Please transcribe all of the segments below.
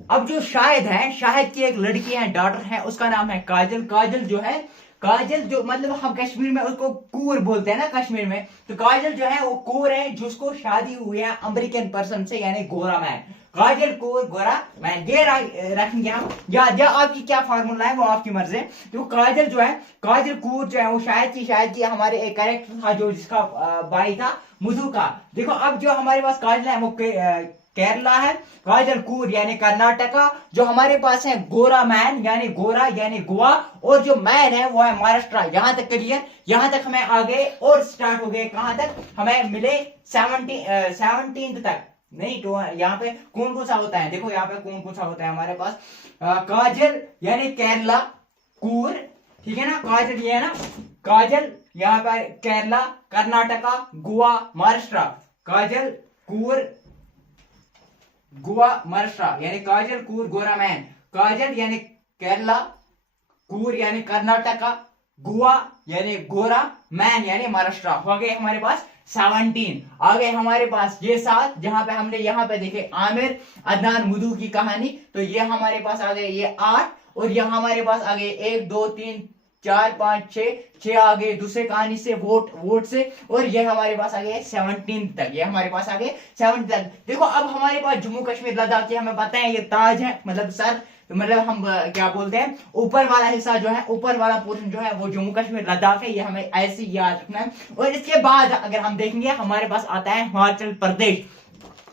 अब जो शाहिद है, शाहिद की एक लड़की है, डॉटर है, उसका नाम है काजल। काजल जो है, काजल जो मतलब हम कश्मीर में उसको कूर बोलते हैं ना कश्मीर में, तो काजल जो है वो कूर है जिसको शादी हुई है अमेरिकन पर्सन से, यानी गोरा मैन। काजल कूर गोरा मैन, ये रखेंगे हम, या आपकी क्या फार्मूला है वो आपकी मर्जी है। तो काजल जो है, काजल कूर जो है वो शायद की हमारे एक कैरेक्टर था जो जिसका भाई था मधु का। देखो अब जो हमारे पास काजल है वो केरला है, काजल कूर यानी कर्नाटका, जो हमारे पास है गोरा मैन यानी गोरा यानी गोवा, और जो मैन है वो है महाराष्ट्र। यहां तक क्लियर, यहां तक हमें आ गए और स्टार्ट हो गए कहां तक, हमें मिले 17 तक। नहीं तो यहाँ पे कौन सा होता है, देखो यहाँ पे कौन सा होता है हमारे पास, काजल यानी केरला कूर, ठीक है ना, काजल ये है ना काजल, यहाँ पे केरला, कर्नाटका, गोवा, महाराष्ट्र। काजल कूर गोवा महाराष्ट्र यानी काजल कूर गोरा मैन। काजल यानी केरला, कूर यानी कर्नाटका, गोवा यानी गोरा, मैन यानी महाराष्ट्र। हो गए हमारे पास 17। आ गए हमारे पास ये 7, जहां पे हमने यहाँ पे देखे आमिर अदनान मुदू की कहानी, तो ये हमारे पास आ गए ये 8, और यहाँ हमारे पास आ गए 1 2 3 4 5 6 आ गए दूसरे कहानी से, वोट से, और ये हमारे पास आ गए 17 तक। ये हमारे पास आ गए 17 तक। देखो अब हमारे पास जम्मू कश्मीर लद्दाख की हमें पता है ये ताज है, मतलब सर, मतलब हम क्या बोलते हैं, ऊपर वाला हिस्सा जो है, ऊपर वाला पोर्शन जो है वो जम्मू कश्मीर लद्दाख है, ये हमें ऐसे याद रखना है। और इसके बाद अगर हम देखेंगे हमारे पास आता है हिमाचल प्रदेश।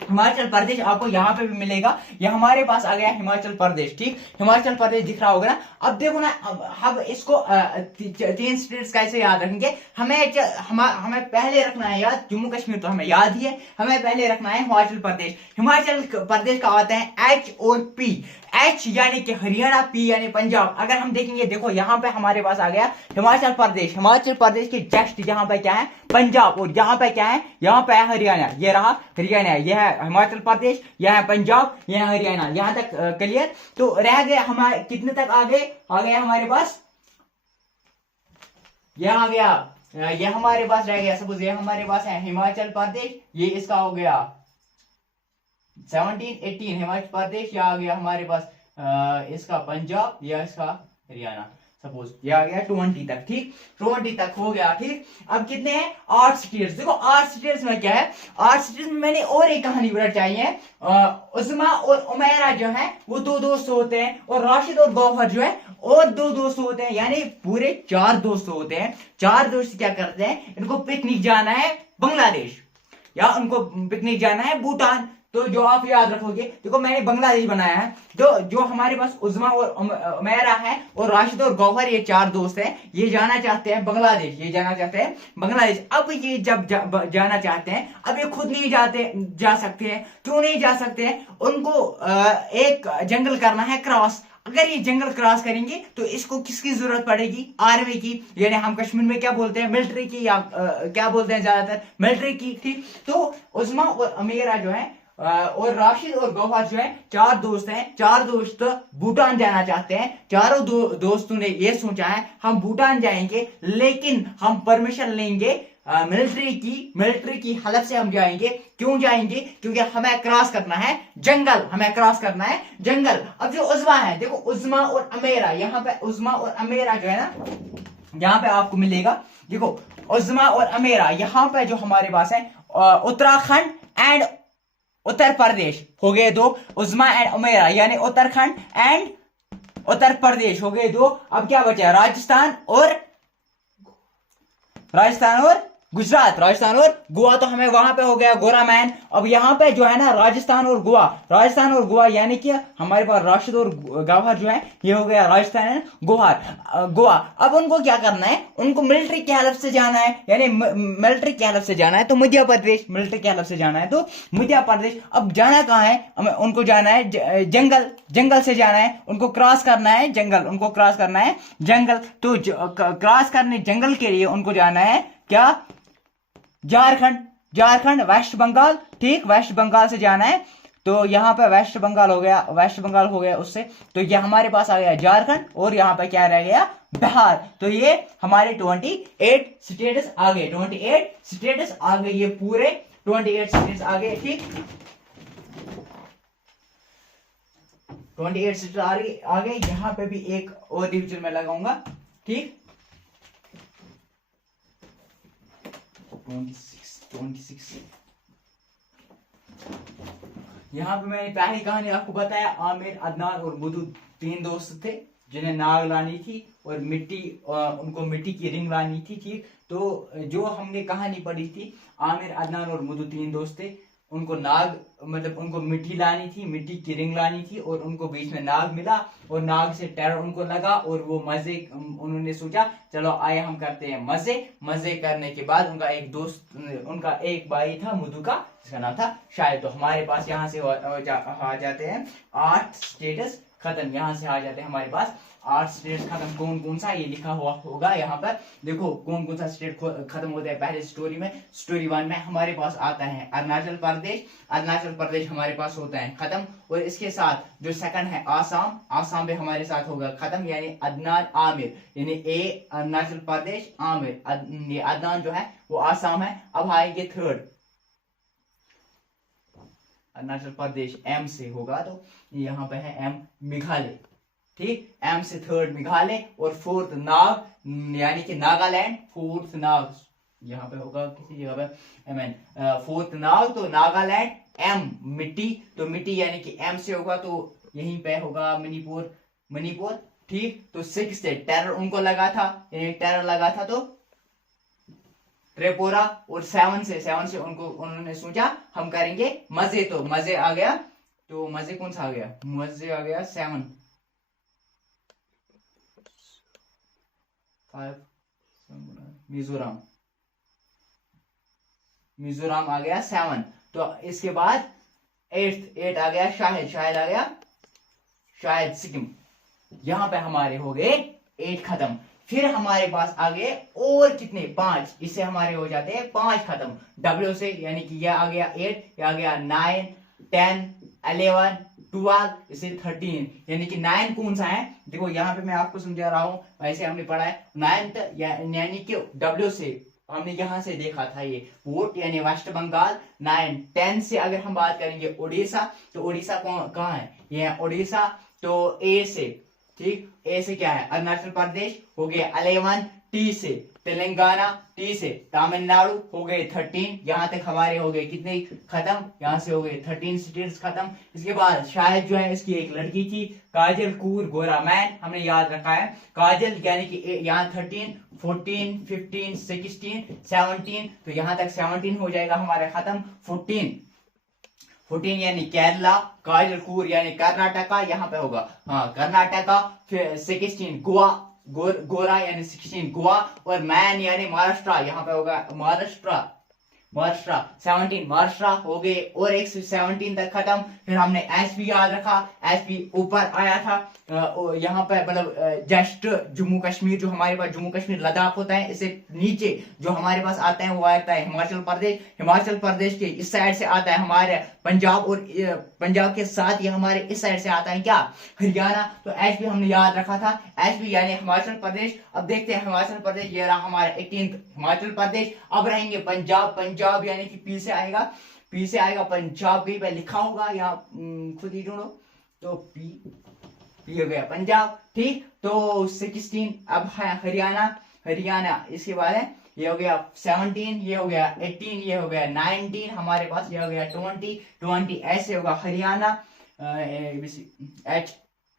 हिमाचल प्रदेश आपको यहाँ पे भी मिलेगा, ये हमारे पास आ गया हिमाचल प्रदेश, ठीक, हिमाचल प्रदेश दिख रहा होगा ना। अब देखो ना, अब इसको 3 स्टेट्स कैसे याद रखेंगे, हमें पहले रखना है याद, जम्मू कश्मीर तो हमें याद ही है, हमें पहले रखना है हिमाचल प्रदेश। हिमाचल प्रदेश का आता है H और P। H यानी कि हरियाणा, P यानी पंजाब। अगर हम देखेंगे, देखो यहाँ पे हमारे पास आ गया हिमाचल प्रदेश, हिमाचल प्रदेश के जस्ट यहाँ पे क्या है, पंजाब, और यहाँ पे क्या है, यहाँ पे है हरियाणा, ये रहा हरियाणा, यह है हिमाचल प्रदेश, यह है पंजाब, यह है हरियाणा। यहाँ तक क्लियर। तो रह गए हमारे कितने तक आ गए हमारे पास, यह आ गया, ये हमारे पास रह गया, सपोज ये हमारे पास है हिमाचल प्रदेश, ये इसका हो गया 17 18 हिमाचल प्रदेश, या आ गया हमारे पास इसका पंजाब, या इसका हरियाणा, सपोज ये आ गया 20 तक, ठीक, 20 तक हो गया, ठीक। अब कितने हैं, 8 स्टेट्स। देखो 8 स्टेट्स में क्या है, 8 स्टेट्स में मैंने और एक कहानी बताई है, उस्मा और उमैरा जो है वो 2 दोस्त होते हैं, और राशिद और गौहर जो है और 2 दोस्त होते हैं, यानी पूरे 4 दोस्त होते हैं। 4 दोस्त क्या करते हैं, इनको पिकनिक जाना है बांग्लादेश, या उनको पिकनिक जाना है भूटान। तो जो आप याद रखोगे, देखो मैंने बांग्लादेश बनाया है, जो हमारे पास उज़्मा और उमैरा है और राशिद और गौहर, ये 4 दोस्त हैं, ये जाना चाहते हैं बांग्लादेश, ये जाना चाहते हैं बांग्लादेश। अब ये जब जाना चाहते हैं, अब ये खुद नहीं जा सकते हैं। क्यों नहीं जा सकते हैं, उनको एक जंगल करना है क्रॉस। अगर ये जंगल क्रॉस करेंगे तो इसको किसकी जरूरत पड़ेगी, आर्मी की, यानी हम कश्मीर में क्या बोलते हैं, मिलिट्री की, या क्या बोलते हैं ज्यादातर, मिलिट्री की, ठीक। तो उज़्मा और अमीरा जो है और राशिद और गौहर जो है 4 दोस्त हैं, 4 दोस्त भूटान जाना चाहते हैं। चारों दोस्तों ने ये सोचा है हम भूटान जाएंगे, लेकिन हम परमिशन लेंगे मिलिट्री की हेल्प से हम जाएंगे। क्यों जाएंगे, क्योंकि हमें क्रॉस करना है जंगल, हमें क्रॉस करना है जंगल। अब जो उज़्मा है, देखो उज़्मा और अमेरा, यहाँ पे उज़्मा और अमेरा जो है ना, यहाँ पे आपको मिलेगा, देखो उज़्मा और अमेरा, यहाँ पे जो हमारे पास है उत्तराखंड एंड उत्तर प्रदेश हो गए 2, उज़्मा एंड उमैरा यानी उत्तराखंड एंड उत्तर प्रदेश हो गए 2। अब क्या बचा, राजस्थान और गुजरात, राजस्थान और गोवा, तो हमें वहां पे हो गया गोरा मैन। अब यहाँ पे जो है ना राजस्थान और गोवा यानी कि हमारे पास राशिद और गौहर जो है, ये हो गया राजस्थान है गोवा। अब उनको क्या करना है, उनको मिलिट्री की हेल्प से जाना है, यानी मिलिट्री की हेल्प से जाना है तो मध्य प्रदेश, मिलिट्री की हेल्प से जाना है तो मध्य प्रदेश। अब जाना कहाँ है, उनको जाना है जंगल से जाना है, उनको क्रॉस करना है जंगल, तो क्रॉस करने जंगल के लिए उनको जाना है क्या, झारखंड वेस्ट बंगाल, ठीक, वेस्ट बंगाल से जाना है। तो यहाँ पे वेस्ट बंगाल हो गया उससे, तो ये हमारे पास आ गया झारखंड, और यहाँ पे क्या रह गया, बिहार। तो ये हमारे 28 स्टेट्स आ गए, 28 स्टेट्स आ गए, ये पूरे 28 स्टेट्स आ गए, ठीक। 28 स्टेट आ गए। यहाँ पे भी एक और डिवीजन में लगाऊंगा, ठीक। 26 यहाँ पे मैंने पहली कहानी आपको बताया, आमिर, अदनान और मुदू 3 दोस्त थे जिन्हें नाग लानी थी और उनको मिट्टी की रिंग लानी थी, ठीक। तो जो हमने कहानी पढ़ी थी, आमिर, अदनान और मुदू 3 दोस्त थे, उनको उनको मिट्टी लानी थी, मिट्टी की रिंग लानी थी, और उनको बीच में नाग मिला और नाग से टेरर उनको लगा और वो उन्होंने सोचा चलो आए हम करते हैं मजे करने के बाद उनका एक भाई था मुदू का, जिसका नाम था शाहिद। तो हमारे पास यहाँ से आ जाते हैं 8 स्टेटस खत्म। यहाँ से आ जाते हैं हमारे पास 8 स्टेट खत्म। कौन कौन सा ये लिखा हुआ होगा यहाँ पर, देखो कौन कौन सा स्टेट खत्म होता है। पहले स्टोरी 1 में हमारे पास आता है अरुणाचल प्रदेश हमारे पास होता है खत्म। और इसके साथ जो सेकंड है आसाम भी हमारे साथ होगा खत्म, यानी अदनान आमिर, यानी ए अरुणाचल प्रदेश, आमिर ये अदनान जो है वो आसाम है। अब आएंगे थर्ड अरुणाचल प्रदेश, एम से होगा तो यहाँ पे है एम मेघालय, ठीक। एम से थर्ड मेघालय और फोर्थ नाग यानी कि नागालैंड, फोर्थ नाग यहाँ पे होगा किसी जगह पे एम, फोर्थ नाग तो नागालैंड। एम मिट्टी, तो मिट्टी यानी कि एम से होगा तो यहीं पे होगा मणिपुर, ठीक। तो 6 से टेरर उनको लगा था, टेरर लगा था तो त्रिपुरा। और 7 से उन्होंने सोचा हम करेंगे मजे, तो मजे आ गया, तो मजे कौन सा आ गया, मजे आ गया 7, 5 मिजोरम आ गया 7। तो इसके बाद 8 आ गया शायद आ गया सिक्किम। यहाँ पे हमारे हो गए 8 खत्म। फिर हमारे पास आ गए और कितने, 5, इससे हमारे हो जाते हैं 5 खत्म डब्ल्यू से, यानी कि यह आ गया 8, यह आ गया 9, 10, 11, 12, इसे 13, यानी कि 9 कौन सा है, देखो यहाँ पे मैं आपको समझा रहा हूँ, वैसे हमने पढ़ा है 9th यानी कि डब्ल्यू से हमने यहाँ से देखा था ये वोट यानी वेस्ट बंगाल। 9, 10 से अगर हम बात करेंगे उड़ीसा, तो उड़ीसा कहाँ है, ये है उड़ीसा। तो ए से, ठीक, ए से क्या है अरुणाचल प्रदेश हो गया 11, टी से तेलंगाना, टी से तमिलनाडु हो गए 13। यहाँ तक हमारे हो गए कितने खत्म, यहाँ से हो गए 13 स्टेट्स खत्म। इसके बाद शायद जो है इसकी एक लड़की थी काजल कूर गोरा मैन, हमने याद रखा है काजल, यानी कि यहाँ 13, 14, 15, 16, 17, तो यहाँ तक 17 हो जाएगा हमारा खत्म। 14 यानी केरला, काजल कूर यानी कर्नाटका, यहाँ पे होगा हाँ कर्नाटका। फिर 16 गोरा यानी 16 गोवा, और मैन यानी महाराष्ट्र, यहाँ पे होगा महाराष्ट्र। 17 महाराष्ट्र हो गए और एक 17 तक खत्म। फिर हमने एसपी याद रखा, एसपी ऊपर आया था यहाँ पे मतलब जस्ट जम्मू कश्मीर, जो हमारे पास जम्मू कश्मीर लद्दाख होता है, इससे नीचे जो हमारे पास आता है वो आता है हिमाचल प्रदेश के इस साइड से आता है हमारे पंजाब, और पंजाब के साथ ये हमारे इस साइड से आता है क्या हरियाणा। तो एचपी हमने याद रखा था, एचपी यानी हिमाचल प्रदेश। अब देखते हैं हिमाचल प्रदेश, ये रहा हमारा 18 हिमाचल प्रदेश। अब रहेंगे पंजाब यानी कि पी से आएगा पंजाब, कहीं पे लिखा होगा यहाँ खुद ही ढूंढो, तो पी हो गया पंजाब, ठीक। तो 16 अब है हरियाणा, इसके बाद है ये हो गया 17, ये हो गया 18, ये हो गया 19 हमारे पास, ये हो गया 20 ऐसे होगा हरियाणा,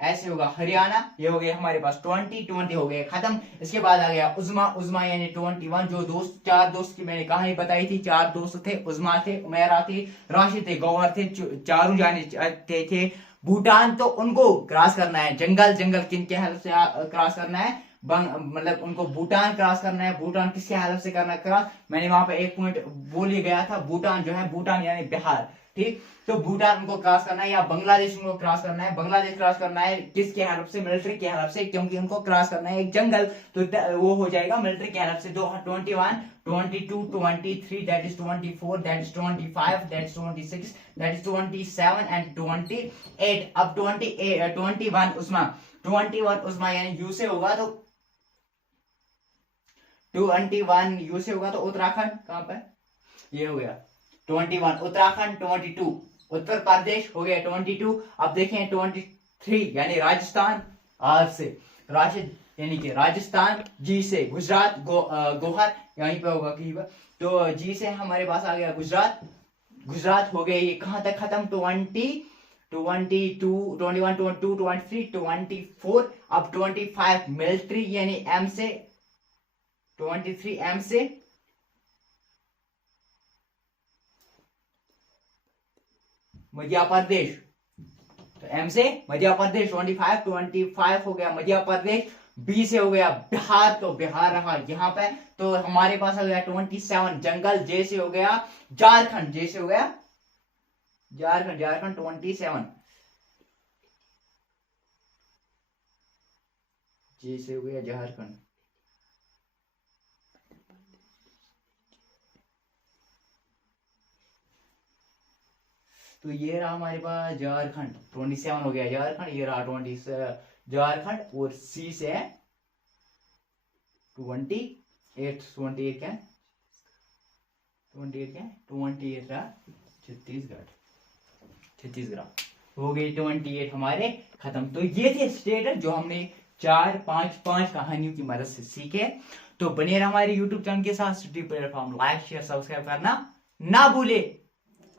ऐसे होगा हरियाणा, ये हो गया हमारे पास 20 हो गए खत्म। इसके बाद आ गया उज़्मा यानी 21, जो 4 दोस्त की मैंने कहानी बताई थी, 4 दोस्त थे, उज़्मा थे, उमेरा थे, राशिद थे, गौहर थे, चारों जाने थे भूटान। तो उनको क्रॉस करना है, जंगल किन के हेल्प से क्रॉस करना है, मतलब उनको भूटान क्रॉस करना है। भूटान किसके हेल्प से करना है क्रॉस, मैंने वहां पे एक पॉइंट बोल ही गया था, भूटान जो है भूटान यानी बिहार, ठीक। तो भूटान उनको क्रॉस करना है, या बांग्लादेश उनको क्रॉस करना है। बांग्लादेश क्रॉस करना है किसके हेल्प से, मिलिट्री के हेल्प से, क्योंकि उनको क्रॉस करना है एक जंगल, तो वो हो जाएगा मिलिट्री के हेल्प से। 21, 22, 23, that is 24, that is 25, that is 26, that is 27 and 28। अब 21 उस्मा यानी यू से होगा, तो 21 यू से होगा तो उत्तराखंड कहां पे, ये हो गया 21 उत्तराखंड। 22 उत्तर प्रदेश हो गया 22। अब देखें 3 यानी राजस्थान, आर से राशिद यानी कि राजस्थान, जी से गुजरात, गोहर यहीं पे होगा कहीं पर। तो जी से हमारे पास आ गया गुजरात, गुजरात हो गए ये कहां तक खत्म 20, 22, 21, 22, 23, 24, अब 25 मिलिट्री यानी एम से, 23 एम से, मध्य प्रदेश, तो एम से मध्य प्रदेश 25 हो गया मध्य प्रदेश। बी से हो गया बिहार, तो बिहार रहा यहाँ पे, तो हमारे पास हो गया 27 जंगल। जे से हो गया झारखंड, जे से हो गया झारखंड, झारखंड 27, जे से हो गया झारखंड। तो ये रहा हमारे पास झारखंड, 27 हो गया झारखंड, ये रहा 20 झारखंड, और सी से 28, 28 क्या, 28 क्या, 28 रहा छत्तीसगढ़, छत्तीसगढ़ हो गई 28 हमारे खत्म। तो ये थे स्टेट जो हमने 4, 5, 5 कहानियों की मदद से सीखे। तो बने रहा हमारे YouTube चैनल के साथ, प्लेटफॉर्म लाइक शेयर सब्सक्राइब करना ना भूले।